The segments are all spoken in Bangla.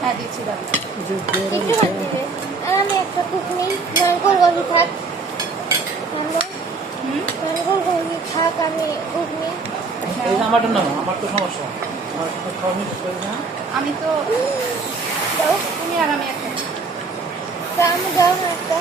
হ্যাঁ দিচ্ছি দাও। আমি একটা কুকনি নারকল গলি থাক নারকল গলি থাক আমি কুকনি আমারটা না আমার তো সমস্যা আমার তো খাওয়া মিস করি না আমি তো দাও তুমি আর আমি একটা তা আমি দাও না একটা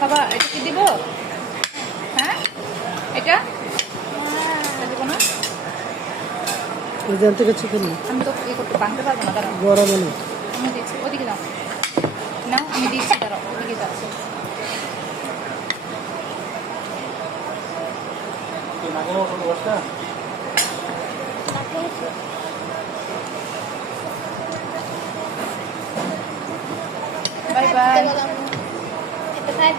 বাবা এটা কি দিব? হ্যাঁ এটা দিব না, এখান থেকে চিকেন আমি তো এই করতে বাঁধতে পারবো না। দাঁড়াও গরম না আমি দিচ্ছি, ওদিকে যাও না, আমি দিচ্ছি, দাঁড়াও ওদিকে যাচ্ছে। Bye bye. এটা খাই